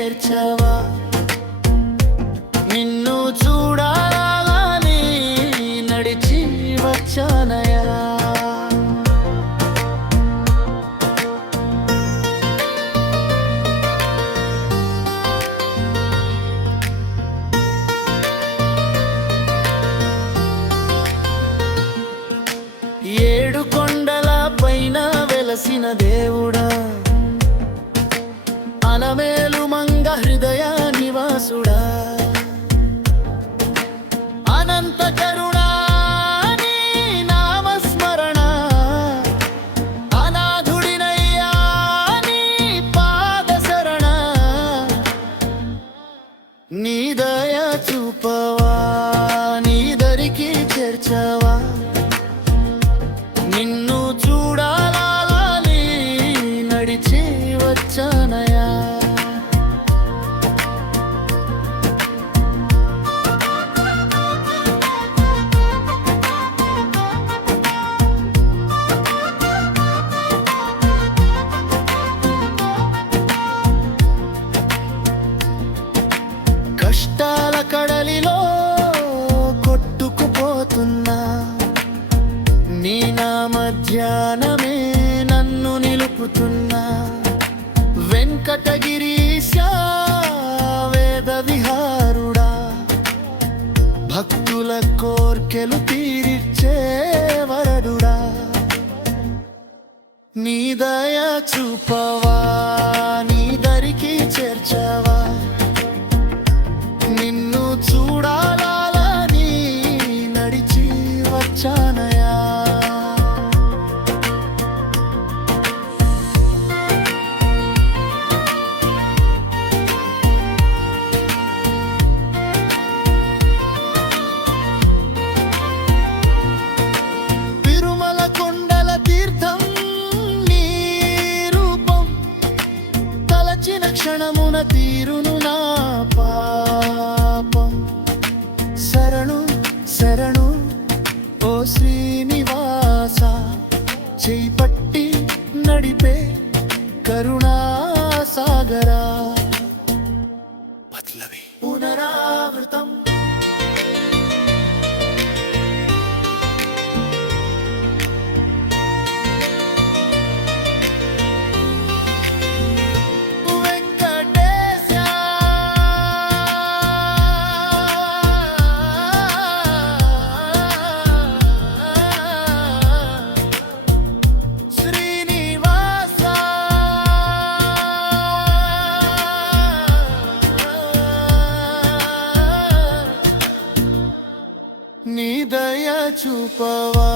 చేర్చవా నిన్ను చూడాలని నడిచి వచ్చానయా ఏడు కొండల పైన వెలసిన దేవుడా అలమేలు మంగ హృదయ నివాసుడా అనంత కరుణా నీ నామస్మరణ అనాథుడినయ్యా నీ పాద శరణ నీ దయ చూపవా నీ దరికి చేర్చవా నిన్ను చూడాలని నడిచి వచ్చానయా కష్టాల కడలిలో కొట్టుకుపోతున్నా నీ నామ ధ్యానమే నన్ను నిలుపుతున్నా వెంకటగిరీశ వేద విహారుడా భక్తుల కోర్కెలు తీర్చే వరదుడా నీ దయ చూపవా నీ దరికి చేర్చవా నిన్ను చూడాలని నడిచి వచ్చానయా తిరుమల కొండల తీర్థం నీ రూపం తలచిన క్షణమున తీరును నా పాపం శరణు శరణు ఓ శ్రీనివాస చేపట్టి నడిపే కరుణా సాగరా పల్లవి పునరావృతం నీ దయ చూపవా